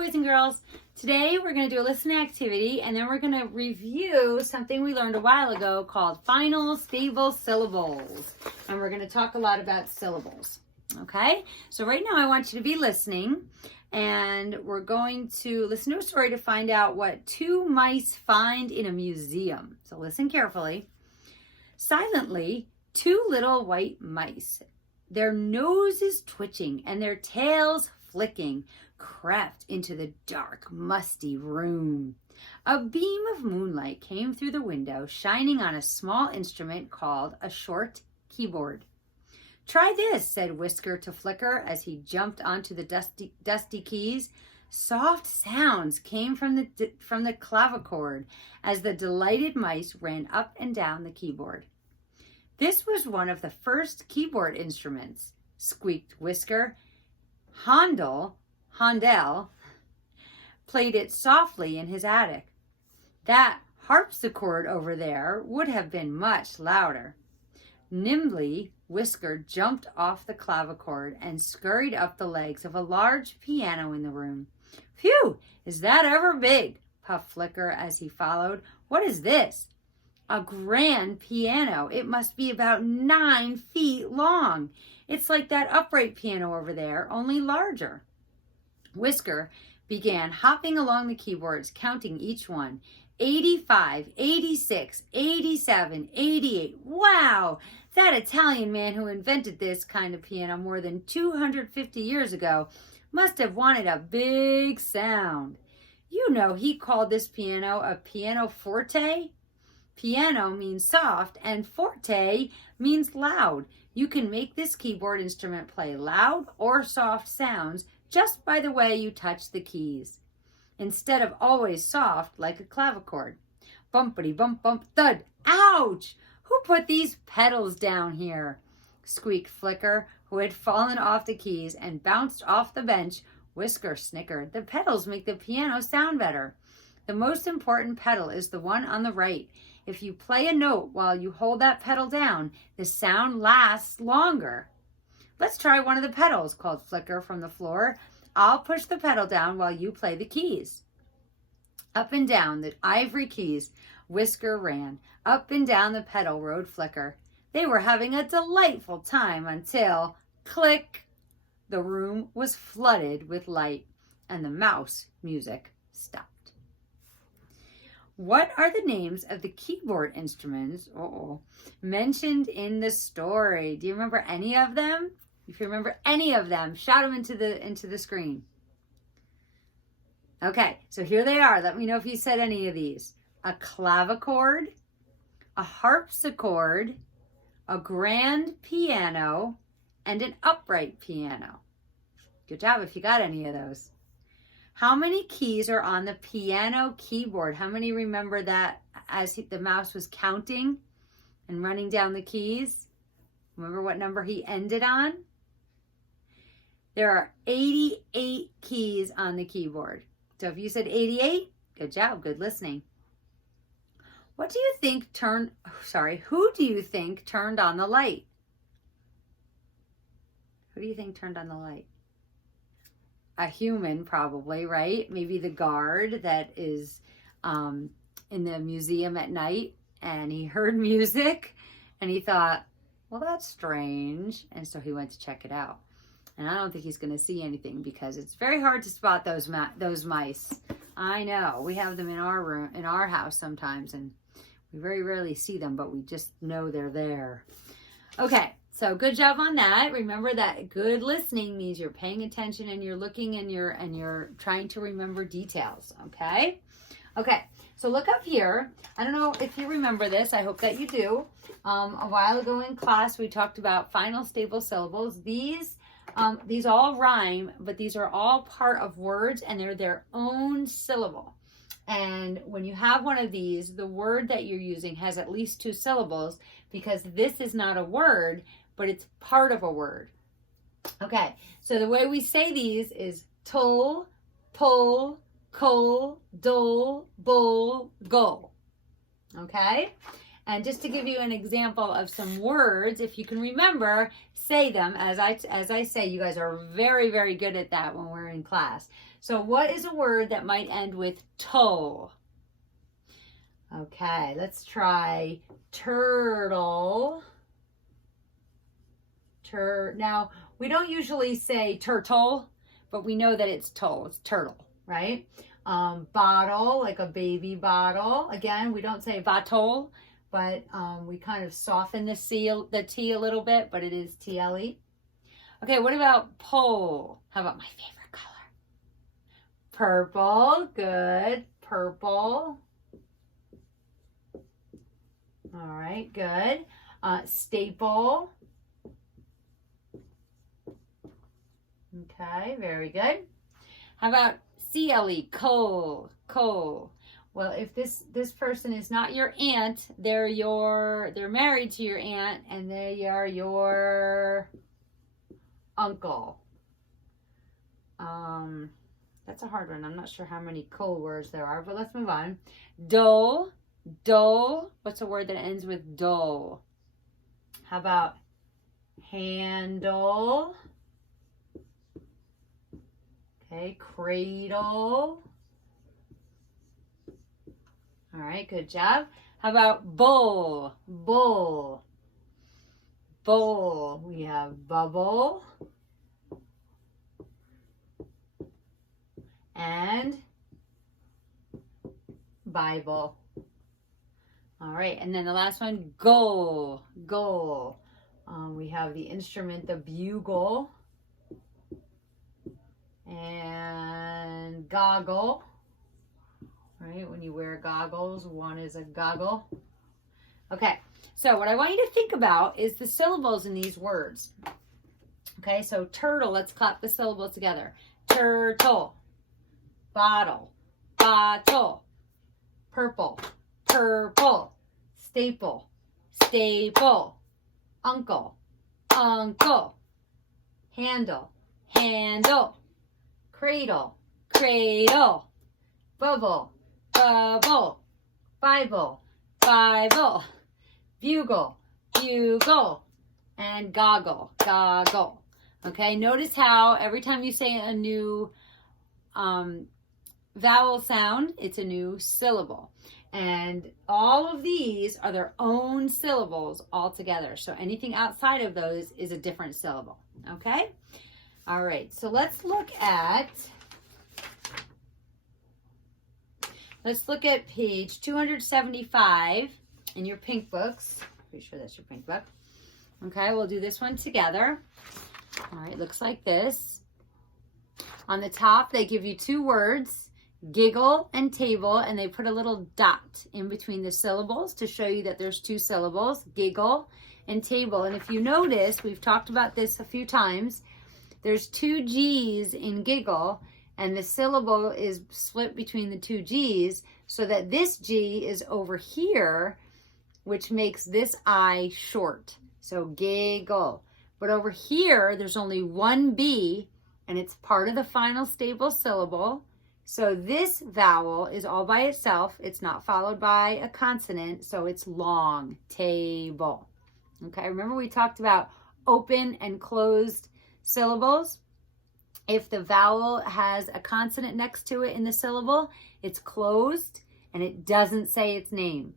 boys and girls. Today we're going to do a listening activity and then we're going to review something we learned a while ago called final stable syllables. And we're going to talk a lot about syllables. Okay, so right now I want you to be listening and we're going to listen to a story to find out what two mice find in a museum. So listen carefully. Silently, two little white mice, their noses twitching and their tails flicking, crept into the dark, musty room. A beam of moonlight came through the window, shining on a small instrument called a short keyboard. "Try this," said Whisker to Flicker as he jumped onto the dusty keys. Soft sounds came from the clavichord as the delighted mice ran up and down the keyboard. "This was one of the first keyboard instruments," squeaked Whisker. Handel played it softly in his attic. That harpsichord over there would have been much louder. Nimbly, Whisker jumped off the clavichord and scurried up the legs of a large piano in the room. "Phew, is that ever big?" puffed Flicker as he followed. "What is this?" "A grand piano. It must be about 9 feet long. It's like that upright piano over there, only larger." Whisker began hopping along the keyboards, counting each one. 85, 86, 87, 88. Wow! That Italian man who invented this kind of piano more than 250 years ago must have wanted a big sound. You know, he called this piano a pianoforte. Piano means soft and forte means loud. You can make this keyboard instrument play loud or soft sounds just by the way you touch the keys, instead of always soft like a clavichord. Bumpity bump bump thud. Ouch! Who put these pedals down here? Squeaked Flicker, who had fallen off the keys and bounced off the bench. Whisker snickered. The pedals make the piano sound better. The most important pedal is the one on the right. If you play a note while you hold that pedal down, the sound lasts longer. "Let's try one of the pedals," called Flicker from the floor. "I'll push the pedal down while you play the keys." Up and down the ivory keys, Whisker ran. Up and down the pedal rode Flicker. They were having a delightful time until, click, the room was flooded with light and the mouse music stopped. What are the names of the keyboard instruments mentioned in the story? Do you remember any of them? If you remember any of them, shout them into the screen. Okay, so here they are. Let me know if you said any of these. A clavichord, a harpsichord, a grand piano, and an upright piano. Good job if you got any of those. How many keys are on the piano keyboard? How many remember that as the mouse was counting and running down the keys? Remember what number he ended on? There are 88 keys on the keyboard. So if you said 88, good job, good listening. Who do you think turned on the light? Who do you think turned on the light? A human, probably, right? Maybe the guard that is in the museum at night, and he heard music and he thought, well, that's strange. And so he went to check it out. And I don't think he's going to see anything because it's very hard to spot those mice. I know. We have them in our room, in our house sometimes, and we very rarely see them, but we just know they're there. Okay, so good job on that. Remember that good listening means you're paying attention and you're looking and you're trying to remember details, okay? Okay, so look up here. I don't know if you remember this. I hope that you do. A while ago in class, we talked about final stable syllables. These all rhyme, but these are all part of words and they're their own syllable. And when you have one of these, the word that you're using has at least 2 syllables because this is not a word, but it's part of a word. Okay, so the way we say these is tull, pull, cull, dull, bull, gull. Okay? And just to give you an example of some words, if you can remember, say them. As I say, you guys are very, very good at that when we're in class. So what is a word that might end with toe? Okay, let's try turtle. Now, we don't usually say turtle, but we know that it's toe. It's turtle, right? Bottle, like a baby bottle. Again, we don't say bottle, but we kind of soften the T a little bit, but it is TLE. Okay, what about pole? How about my favorite color? Purple, good. Purple. All right, good. Staple. Okay, very good. How about CLE, coal, coal? Well, if this person is not your aunt, they're married to your aunt, and they are your uncle. That's a hard one. I'm not sure how many coal words there are, but let's move on. Dull, dull. What's a word that ends with dull? How about handle? Okay, cradle. All right, good job. How about bowl? Bowl. Bowl. We have bubble. And Bible. All right, and then the last one, goal. Goal. We have the instrument, the bugle. And goggle. Right, when you wear goggles, one is a goggle. Okay, so what I want you to think about is the syllables in these words. Okay, so turtle, let's clap the syllables together. Turtle, bottle, bottle, purple, purple, staple, staple, uncle, uncle, handle, handle, cradle, cradle, bubble, bubble, Bible, Bible, bugle, bugle, and goggle, goggle. Okay, notice how every time you say a new vowel sound, it's a new syllable. And all of these are their own syllables all together. So anything outside of those is a different syllable. Okay? All right, so let's look at page 275 in your pink books. Pretty sure that's your pink book. Okay, we'll do this one together. All right, looks like this. On the top, they give you two words, giggle and table, and they put a little dot in between the syllables to show you that there's two syllables, giggle and table. And if you notice, we've talked about this a few times, there's two G's in giggle, and the syllable is split between the two G's so that this G is over here, which makes this I short. So giggle. But over here, there's only one B, and it's part of the final stable syllable. So this vowel is all by itself. It's not followed by a consonant, so it's long, table. Okay, remember we talked about open and closed syllables? If the vowel has a consonant next to it in the syllable, it's closed and it doesn't say its name.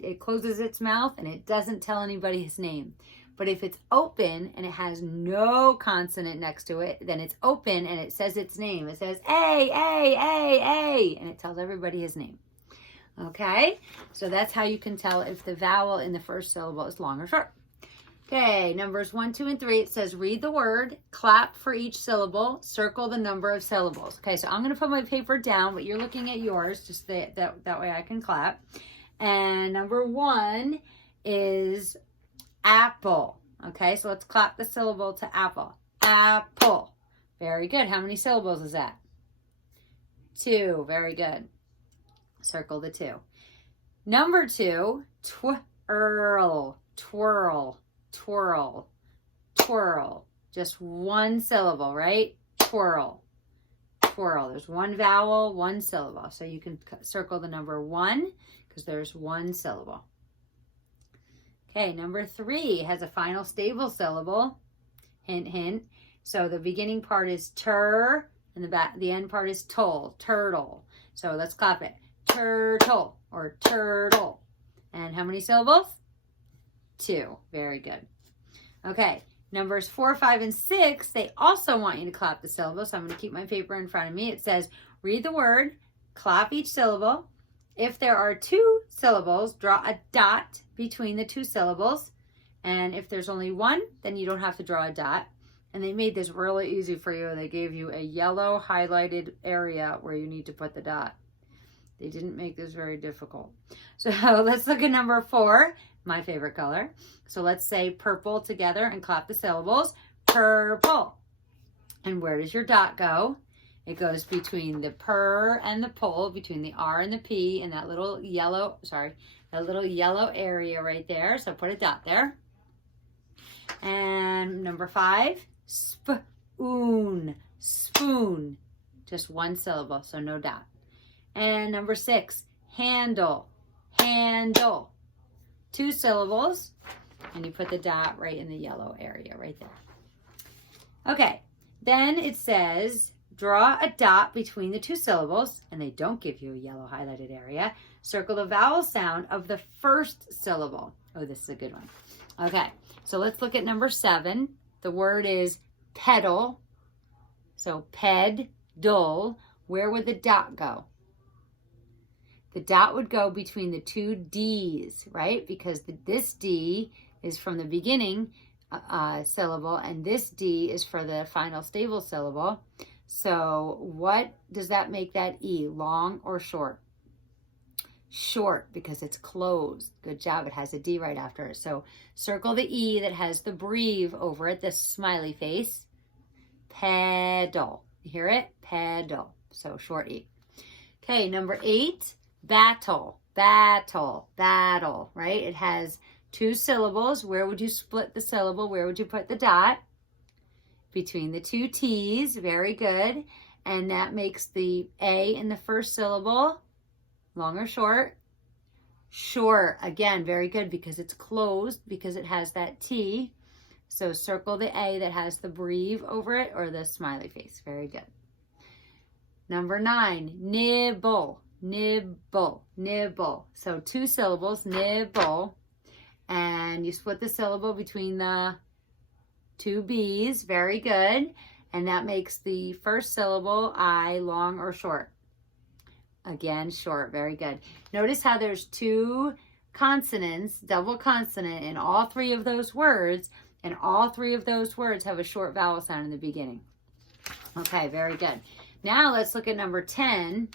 It closes its mouth and it doesn't tell anybody his name. But if it's open and it has no consonant next to it, then it's open and it says its name. It says A, A, A, A, and it tells everybody his name. Okay, so that's how you can tell if the vowel in the first syllable is long or short. Okay, numbers 1, 2, and 3. It says read the word, clap for each syllable, circle the number of syllables. Okay, so I'm going to put my paper down, but you're looking at yours, just that way I can clap. And number 1 is apple. Okay, so let's clap the syllable to apple. Apple. Very good. How many syllables is that? 2. Very good. Circle the 2. Number 2, twirl. Twirl. Twirl, twirl. Just one syllable, right? Twirl, twirl. There's one vowel, one syllable. So you can circle the number 1 because there's one syllable. Okay, number 3 has a final stable syllable. Hint, hint. So the beginning part is tur, and the end part is tol, turtle. So let's clap it. Turtle or turtle. And how many syllables? 2. Very good. Okay, numbers 4, 5, and 6, they also want you to clap the syllable. So I'm going to keep my paper in front of me. It says, read the word, clap each syllable. If there are 2 syllables, draw a dot between the 2 syllables. And if there's only 1, then you don't have to draw a dot. And they made this really easy for you. They gave you a yellow highlighted area where you need to put the dot. They didn't make this very difficult. So let's look at number 4, my favorite color. So let's say purple together and clap the syllables. Purple. And where does your dot go? It goes between the purr and the pull, between the R and the P, and that little yellow, that little yellow area right there. So put a dot there. And number 5, spoon, spoon. Just 1 syllable, so no dot. And number 6, handle, handle. 2 syllables, and you put the dot right in the yellow area right there. Okay, then it says, draw a dot between the 2 syllables, and they don't give you a yellow highlighted area. Circle the vowel sound of the first syllable. Oh, this is a good one. Okay, so let's look at number 7. The word is pedal. So ped, dull. Where would the dot go? The dot would go between the 2 D's, right? Because this D is from the beginning syllable, and this D is for the final stable syllable. So what does that make that E, long or short? Short, because it's closed. Good job, it has a D right after it. So circle the E that has the breathe over it, the smiley face. Pedal. You hear it? Pedal. So short E. Okay, number 8, battle, battle, battle, right? It has 2 syllables. Where would you split the syllable? Where would you put the dot? Between the 2 T's. Very good. And that makes the A in the first syllable long or short? Short. Again, very good, because it's closed, because it has that T. So circle the A that has the breathe over it, or the smiley face. Very good. Number 9, nibble, nibble, nibble. So 2 syllables, nibble. And you split the syllable between the 2 B's. Very good. And that makes the first syllable I long or short. Again, short. Very good. Notice how there's 2 consonants, double consonant in all 3 of those words, and all 3 of those words have a short vowel sound in the beginning. Okay, very good. Now let's look at number 10.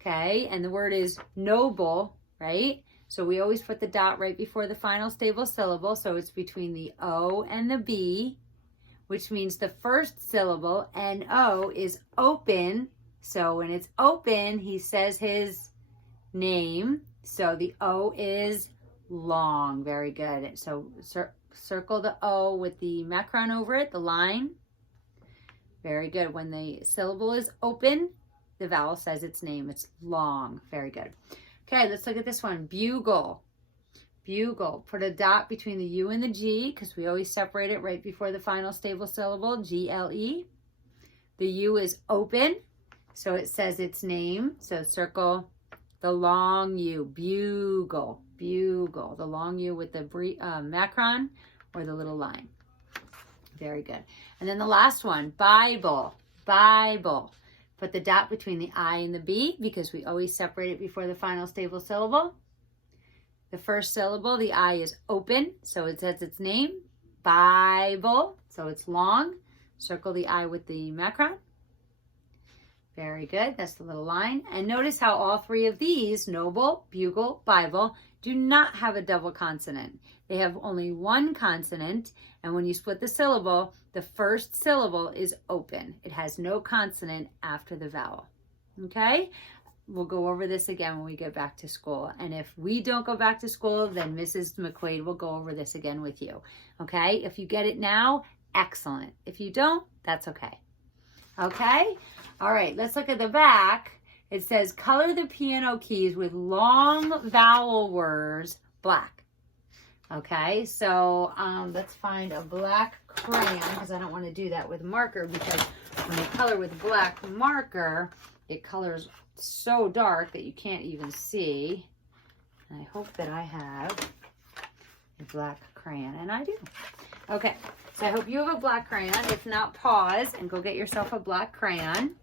Okay, and the word is noble, right? So we always put the dot right before the final stable syllable, so it's between the O and the B, which means the first syllable, N-O, is open. So when it's open, he says his name. So the O is long. Very good. So circle the O with the macron over it, the line. Very good. When the syllable is open, the vowel says its name. It's long. Very good. Okay, let's look at this one. Bugle. Bugle. Put a dot between the U and the G, because we always separate it right before the final stable syllable, G-L-E. The U is open, so it says its name. So circle the long U. Bugle. Bugle. The long U with the macron or the little line. Very good. And then the last one, Bible. Bible. Put the dot between the I and the B, because we always separate it before the final stable syllable. The first syllable, the I is open, so it says its name. Bible, so it's long. Circle the I with the macron. Very good, that's the little line. And notice how all 3 of these, noble, bugle, Bible, do not have a double consonant. They have only 1 consonant, and when you split the syllable, the first syllable is open. It has no consonant after the vowel. Okay? We'll go over this again when we get back to school. And if we don't go back to school, then Mrs. McQuaid will go over this again with you. Okay? If you get it now, excellent. If you don't, that's okay. Okay? All right, let's look at the back. It says, color the piano keys with long vowel words black. Okay, so let's find a black crayon, because I don't want to do that with marker, because when you color with black marker, it colors so dark that you can't even see. And I hope that I have a black crayon, and I do. Okay, so I hope you have a black crayon. If not, pause and go get yourself a black crayon.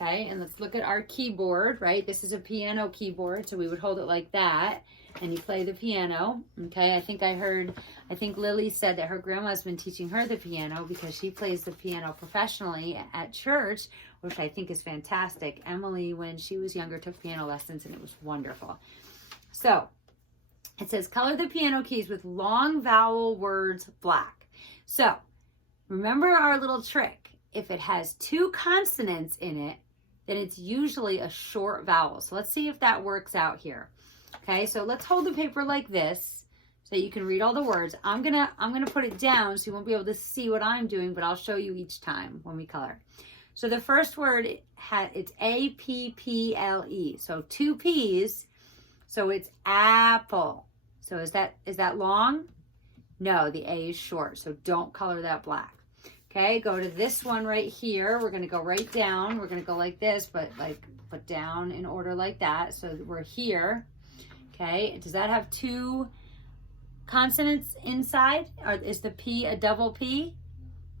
Okay, and let's look at our keyboard, right? This is a piano keyboard, so we would hold it like that, and you play the piano. Okay, I think Lily said that her grandma's been teaching her the piano because she plays the piano professionally at church, which I think is fantastic. Emily, when she was younger, took piano lessons, and it was wonderful. So, it says, color the piano keys with long vowel words black. So, remember our little trick. If it has two consonants in it, then it's usually a short vowel. So let's see if that works out here. Okay, so let's hold the paper like this so you can read all the words. I'm gonna put it down so you won't be able to see what I'm doing, but I'll show you each time when we color. So the first word, it's A-P-P-L-E. So two P's, so it's apple. So is that long? No, the A is short, so don't color that black. Okay, go to this one right here. We're gonna go right down. We're gonna go like this, but like put down in order like that. So we're here. Okay, does that have two consonants inside? Or is the P a double P?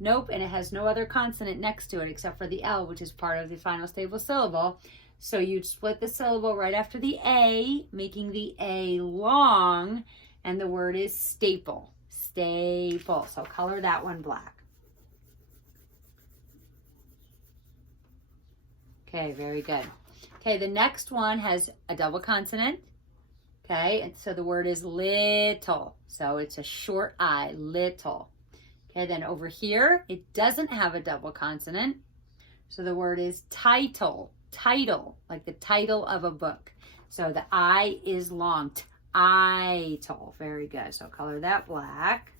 Nope, and it has no other consonant next to it except for the L, which is part of the final stable syllable. So you'd split the syllable right after the A, making the A long, and the word is staple. Staple. So color that one black. Okay, very good. Okay, the next one has a double consonant. Okay, and so the word is little. So it's a short I, little. Okay, then over here, it doesn't have a double consonant. So the word is title, title, like the title of a book. So the I is long, title. Very good. So color that black.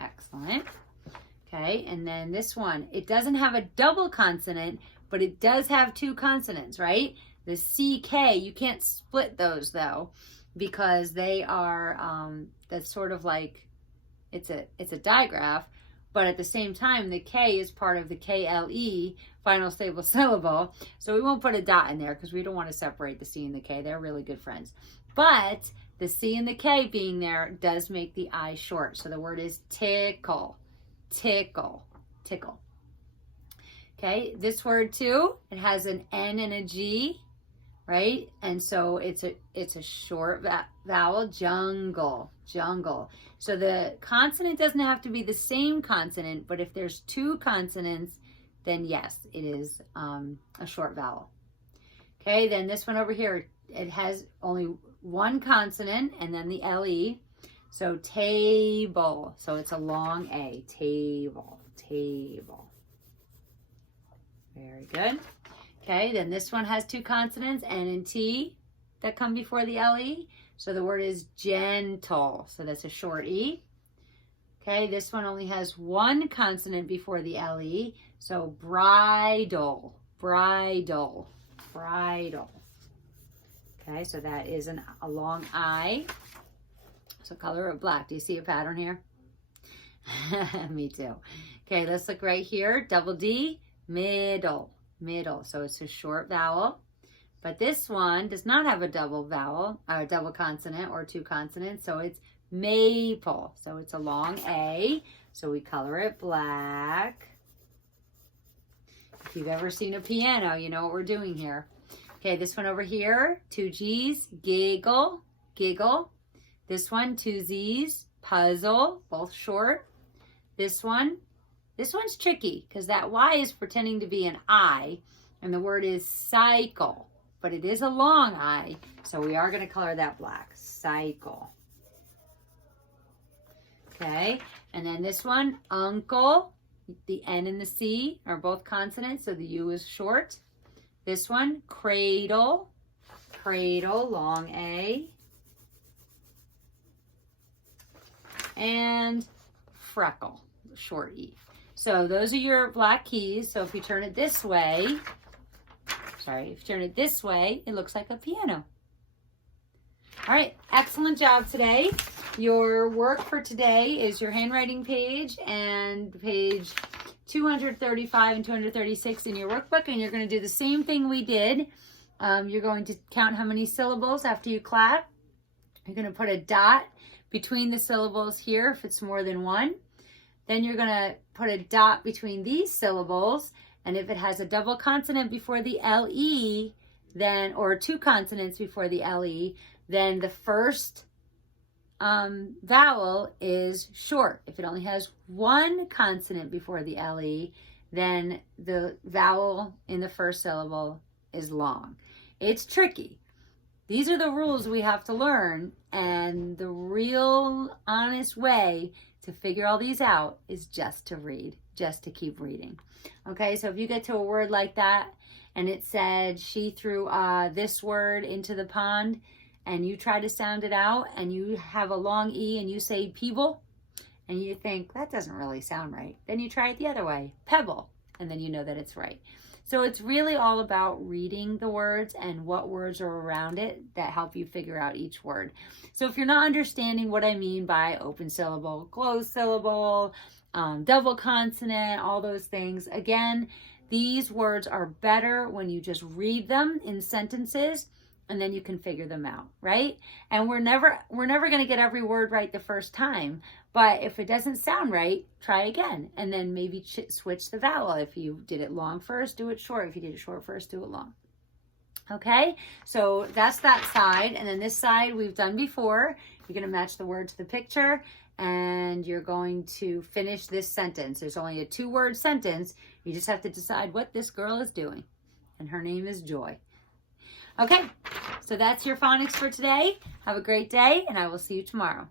Excellent. Okay, and then this one, it doesn't have a double consonant, but it does have two consonants, right? The CK, you can't split those though, because they are, that's sort of like, it's a digraph, but at the same time, the K is part of the KLE, final stable syllable, so we won't put a dot in there because we don't want to separate the C and the K. They're really good friends. But the C and the K being there does make the I short, so the word is tickle. Tickle, tickle. Okay, this word too, it has an N and a G, right? And so it's a short vowel, jungle, jungle. So the consonant doesn't have to be the same consonant, but if there's two consonants, then yes, it is a short vowel. Okay, then this one over here, it has only one consonant and then the LE. So table, so it's a long A, table, table. Very good. Okay, then this one has two consonants, N and T, that come before the LE. So the word is gentle, so that's a short E. Okay, this one only has one consonant before the LE, so bridle, bridle, bridle. Okay, so that is a long I. So color it black. Do you see a pattern here? Me too. Okay, let's look right here. Double D, middle, middle. So it's a short vowel. But this one does not have a double vowel, or a double consonant or two consonants. So it's maple. So it's a long A. So we color it black. If you've ever seen a piano, you know what we're doing here. Okay, this one over here, two G's, giggle, giggle. This one, two Z's, puzzle, both short. This one's tricky because that Y is pretending to be an I, and the word is cycle, but it is a long I, so we are going to color that black, cycle. Okay, and then this one, uncle, the N and the C are both consonants, so the U is short. This one, cradle, cradle, long A. And freckle, short E. So those are your black keys. So if you turn it this way, it looks like a piano. All right, excellent job today. Your work for today is your handwriting page and page 235 and 236 in your workbook, and you're going to do the same thing we did. You're going to count how many syllables after you clap. You're going to put a dot between the syllables here if it's more than one. Then you're going to put a dot between these syllables, and if it has a double consonant before the LE, then, or two consonants before the LE, then the first vowel is short. If it only has one consonant before the LE, then the vowel in the first syllable is long. It's tricky. These are the rules we have to learn, and the real honest way to figure all these out is just to read, just to keep reading. Okay, so if you get to a word like that and it said she threw this word into the pond, and you try to sound it out and you have a long E and you say peeble, and you think that doesn't really sound right, then you try it the other way, pebble, and then you know that it's right. So it's really all about reading the words and what words are around it that help you figure out each word. So if you're not understanding what I mean by open syllable, closed syllable, double consonant, all those things, again, these words are better when you just read them in sentences, and then you can figure them out, right? And we're never going to get every word right the first time, but if it doesn't sound right, try again, and then maybe switch the vowel. If you did it long first, do it short. If you did it short first, do it long. Okay, so that's that side, and then this side we've done before. You're going to match the word to the picture, and you're going to finish this sentence. There's only a 2-word sentence. You just have to decide what this girl is doing, and her name is Joy. Okay, so that's your phonics for today. Have a great day, and I will see you tomorrow.